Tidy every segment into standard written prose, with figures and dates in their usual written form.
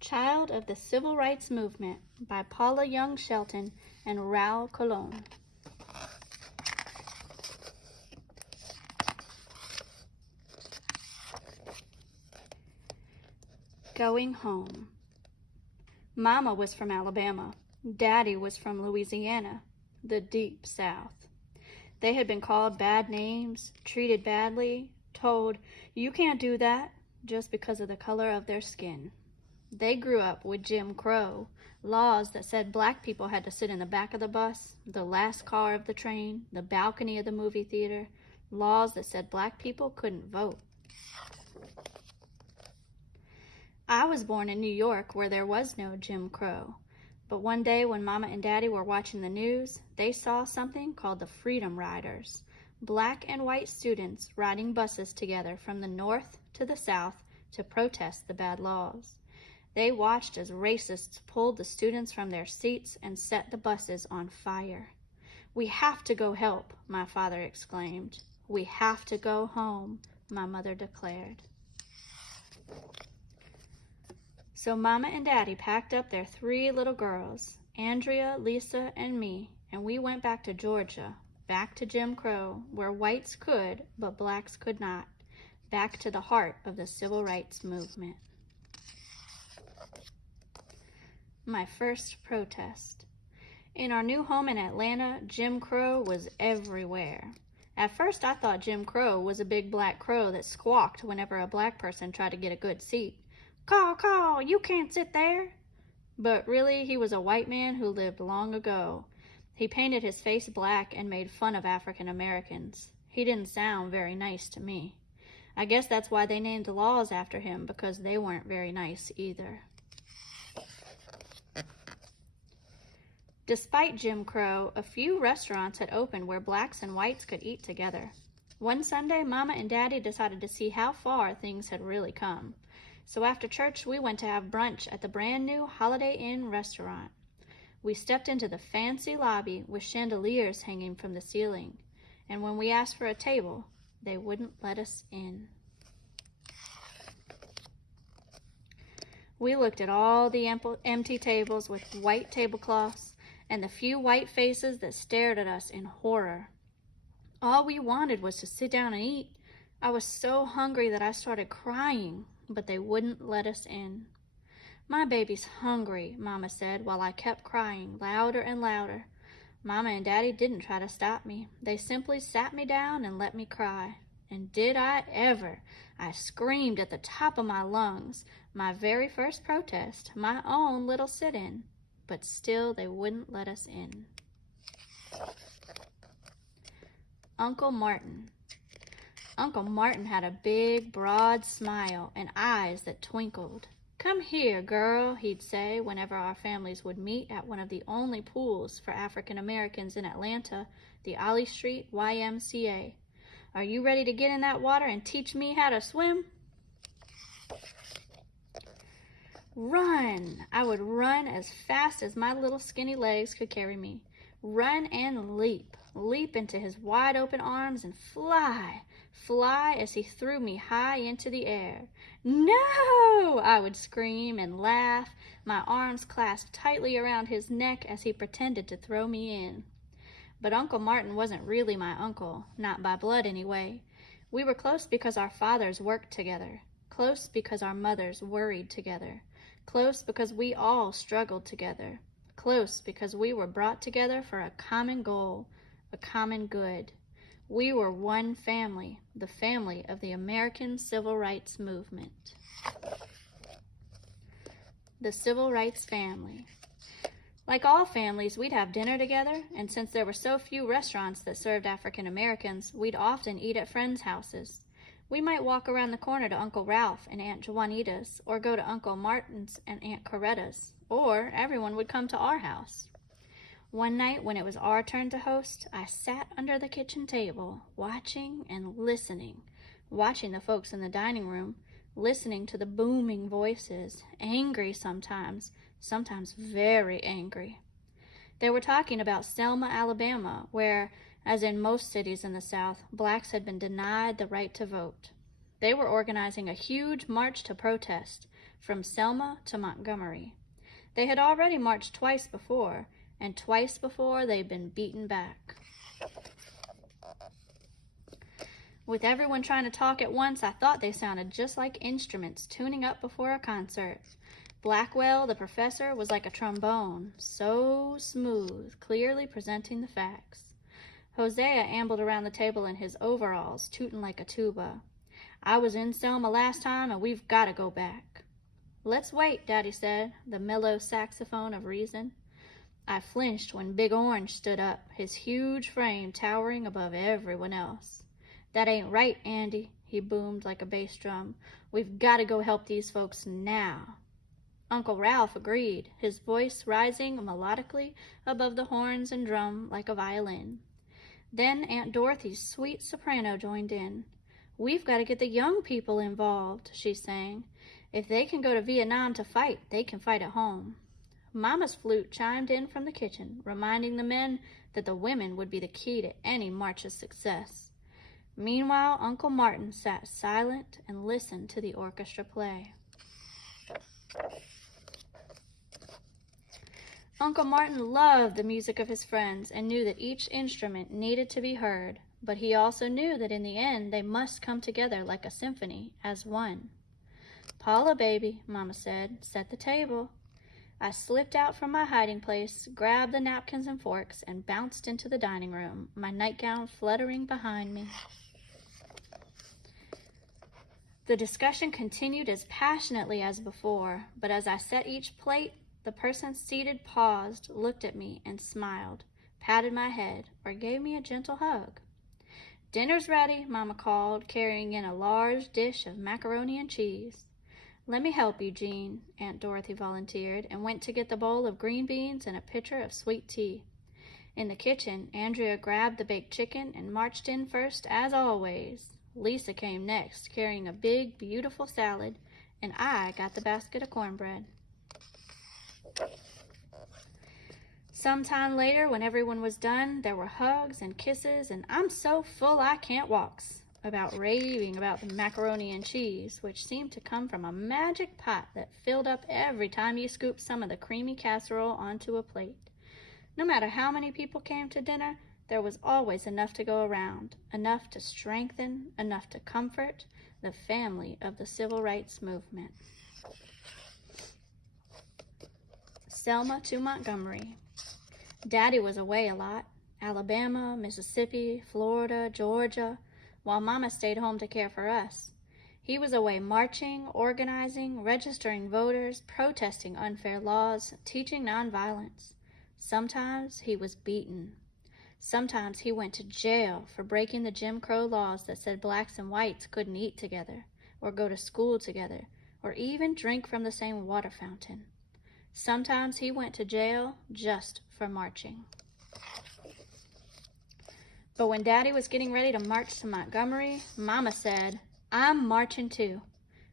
Child of the Civil Rights Movement by Paula Shelton and Raul Colon. Going home. Mama was from Alabama. Daddy was from Louisiana, the deep South. They had been called bad names, treated badly, told, "You can't do that," just because of the color of their skin. They grew up with Jim Crow, laws that said black people had to sit in the back of the bus, the last car of the train, the balcony of the movie theater, laws that said black people couldn't vote. I was born in New York where there was no Jim Crow. But one day when Mama and Daddy were watching the news, they saw something called the Freedom Riders, black and white students riding buses together from the north to the south to protest the bad laws. They watched as racists pulled the students from their seats and set the buses on fire. "We have to go help," my father exclaimed. "We have to go home," my mother declared. So Mama and Daddy packed up their 3 little girls, Andrea, Lisa, and me, and we went back to Georgia, back to Jim Crow, where whites could, but blacks could not, back to the heart of the Civil Rights Movement. My first protest. In our new home in Atlanta, Jim Crow was everywhere. At first I thought Jim Crow was a big black crow that squawked whenever a black person tried to get a good seat. "Caw, caw, you can't sit there." But really, he was a white man who lived long ago. He painted his face black and made fun of African Americans. He didn't sound very nice to me. I guess that's why they named laws after him, because they weren't very nice either. Despite Jim Crow, a few restaurants had opened where blacks and whites could eat together. One Sunday, Mama and Daddy decided to see how far things had really come. So after church, we went to have brunch at the brand new Holiday Inn restaurant. We stepped into the fancy lobby with chandeliers hanging from the ceiling. And when we asked for a table, they wouldn't let us in. We looked at all the empty tables with white tablecloths and the few white faces that stared at us in horror. All we wanted was to sit down and eat. I was so hungry that I started crying, but they wouldn't let us in. "My baby's hungry," Mama said, while I kept crying louder and louder. Mama and Daddy didn't try to stop me. They simply sat me down and let me cry. And did I ever! I screamed at the top of my lungs, my very first protest, my own little sit-in. But still they wouldn't let us in. Uncle Martin. Uncle Martin had a big, broad smile and eyes that twinkled. "Come here, girl," he'd say whenever our families would meet at one of the only pools for African Americans in Atlanta, the Ollie Street YMCA. "Are you ready to get in that water and teach me how to swim?" Run! I would run as fast as my little skinny legs could carry me. Run and leap. Leap into his wide open arms and fly. Fly as he threw me high into the air. "No!" I would scream and laugh, my arms clasped tightly around his neck as he pretended to throw me in. But Uncle Martin wasn't really my uncle, not by blood anyway. We were close because our fathers worked together. Close because our mothers worried together. Close because we all struggled together. Close because we were brought together for a common goal, a common good. We were one family, the family of the American Civil Rights Movement. The Civil Rights Family. Like all families, we'd have dinner together, and since there were so few restaurants that served African Americans, we'd often eat at friends' houses. We might walk around the corner to Uncle Ralph and Aunt Juanita's, or go to Uncle Martin's and Aunt Coretta's, or everyone would come to our house. One night when it was our turn to host, I sat under the kitchen table, watching and listening, watching the folks in the dining room, listening to the booming voices, angry sometimes very angry. They were talking about Selma, Alabama, where, as in most cities in the South, blacks had been denied the right to vote. They were organizing a huge march to protest, from Selma to Montgomery. They had already marched twice before, and twice before they'd been beaten back. With everyone trying to talk at once, I thought they sounded just like instruments tuning up before a concert. Blackwell, the professor, was like a trombone, so smooth, clearly presenting the facts. Hosea ambled around the table in his overalls, tooting like a tuba. I was in Selma last time, and we've got to go back. Let's wait, Daddy said, the mellow saxophone of reason. I flinched when Big Orange stood up, his huge frame towering above everyone else. That ain't right, Andy, he boomed like a bass drum. We've got to go help these folks now. Uncle Ralph agreed, his voice rising melodically above the horns and drum like a violin. Then Aunt Dorothy's sweet soprano joined in. We've got to get the young people involved, she sang. If they can go to Vietnam to fight, they can fight at home. Mama's flute chimed in from the kitchen, reminding the men that the women would be the key to any march's success. Meanwhile, Uncle Martin sat silent and listened to the orchestra play. Uncle Martin loved the music of his friends and knew that each instrument needed to be heard, but he also knew that in the end they must come together like a symphony, as one. Paula, baby, Mama said, set the table. I slipped out from my hiding place, grabbed the napkins and forks, and bounced into the dining room, my nightgown fluttering behind me. The discussion continued as passionately as before, but as I set each plate, the person seated paused, looked at me, and smiled, patted my head, or gave me a gentle hug. Dinner's ready, Mama called, carrying in a large dish of macaroni and cheese. Let me help you, Jean, Aunt Dorothy volunteered, and went to get the bowl of green beans and a pitcher of sweet tea. In the kitchen, Andrea grabbed the baked chicken and marched in first, as always. Lisa came next, carrying a big, beautiful salad, and I got the basket of cornbread. Sometime later, when everyone was done, there were hugs and kisses, and I'm so full I can't walks, about raving about the macaroni and cheese, which seemed to come from a magic pot that filled up every time you scooped some of the creamy casserole onto a plate. No matter how many people came to dinner, there was always enough to go around, enough to strengthen, enough to comfort the family of the civil rights movement. Selma to Montgomery. Daddy was away a lot. Alabama, Mississippi, Florida, Georgia, while Mama stayed home to care for us. He was away marching, organizing, registering voters, protesting unfair laws, teaching nonviolence. Sometimes he was beaten. Sometimes he went to jail for breaking the Jim Crow laws that said blacks and whites couldn't eat together, or go to school together, or even drink from the same water fountain. Sometimes he went to jail just for marching. But when Daddy was getting ready to march to Montgomery, Mama said, I'm marching too.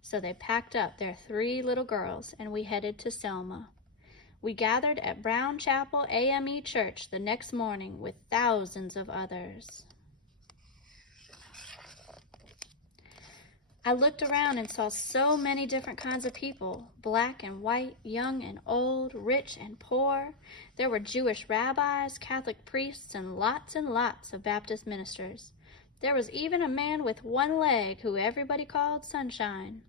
So they packed up their 3 little girls and we headed to Selma. We gathered at Brown Chapel AME Church the next morning with thousands of others. I looked around and saw so many different kinds of people, black and white, young and old, rich and poor. There were Jewish rabbis, Catholic priests, and lots of Baptist ministers. There was even a man with one leg who everybody called Sunshine.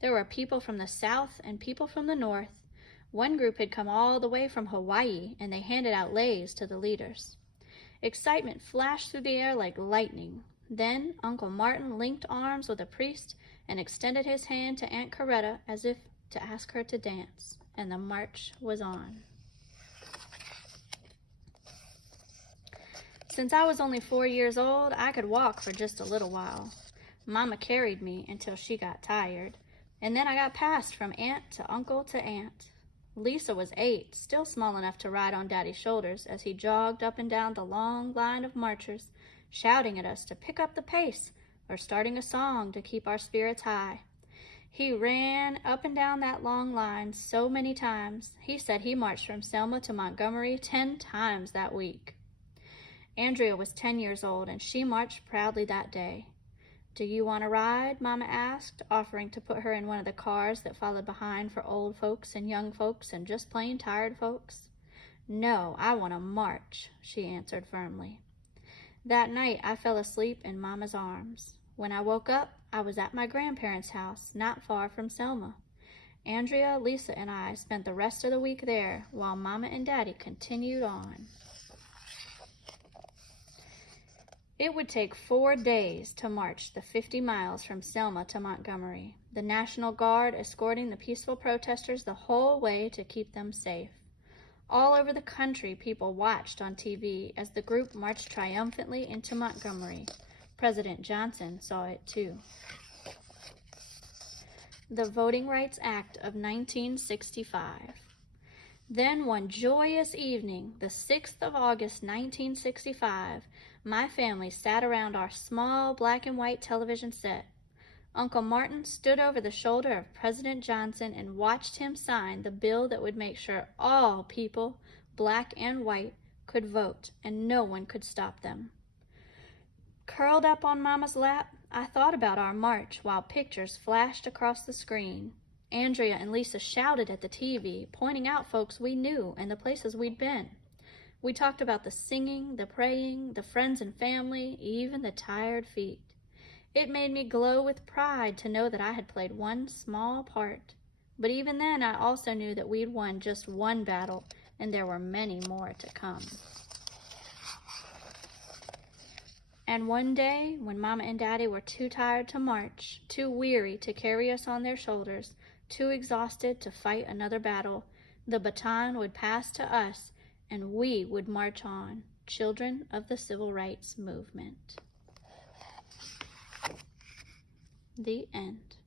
There were people from the south and people from the north. One group had come all the way from Hawaii, and they handed out leis to the leaders. Excitement flashed through the air like lightning. Then Uncle Martin linked arms with a priest and extended his hand to Aunt Coretta as if to ask her to dance, and the march was on. Since I was only 4 years old, I could walk for just a little while. Mama carried me until she got tired, and then I got passed from aunt to uncle to aunt. Lisa was 8, still small enough to ride on Daddy's shoulders as he jogged up and down the long line of marchers, shouting at us to pick up the pace or starting a song to keep our spirits high. He ran up and down that long line so many times. He said he marched from Selma to Montgomery 10 times that week. Andrea was 10 years old, and she marched proudly that day. "Do you want to ride?" Mama asked, offering to put her in one of the cars that followed behind for old folks and young folks and just plain tired folks. "No, I want to march," she answered firmly. That night, I fell asleep in Mama's arms. When I woke up, I was at my grandparents' house, not far from Selma. Andrea, Lisa, and I spent the rest of the week there while Mama and Daddy continued on. It would take 4 days to march the 50 miles from Selma to Montgomery, the National Guard escorting the peaceful protesters the whole way to keep them safe. All over the country, people watched on TV as the group marched triumphantly into Montgomery. President Johnson saw it too. The Voting Rights Act of 1965. Then one joyous evening, the 6th of August, 1965, my family sat around our small black and white television set. Uncle Martin stood over the shoulder of President Johnson and watched him sign the bill that would make sure all people, black and white, could vote and no one could stop them. Curled up on Mama's lap, I thought about our march while pictures flashed across the screen. Andrea and Lisa shouted at the TV, pointing out folks we knew and the places we'd been. We talked about the singing, the praying, the friends and family, even the tired feet. It made me glow with pride to know that I had played one small part. But even then, I also knew that we'd won just one battle, and there were many more to come. And one day, when Mama and Daddy were too tired to march, too weary to carry us on their shoulders, too exhausted to fight another battle, the baton would pass to us, and we would march on, children of the Civil Rights Movement. The end.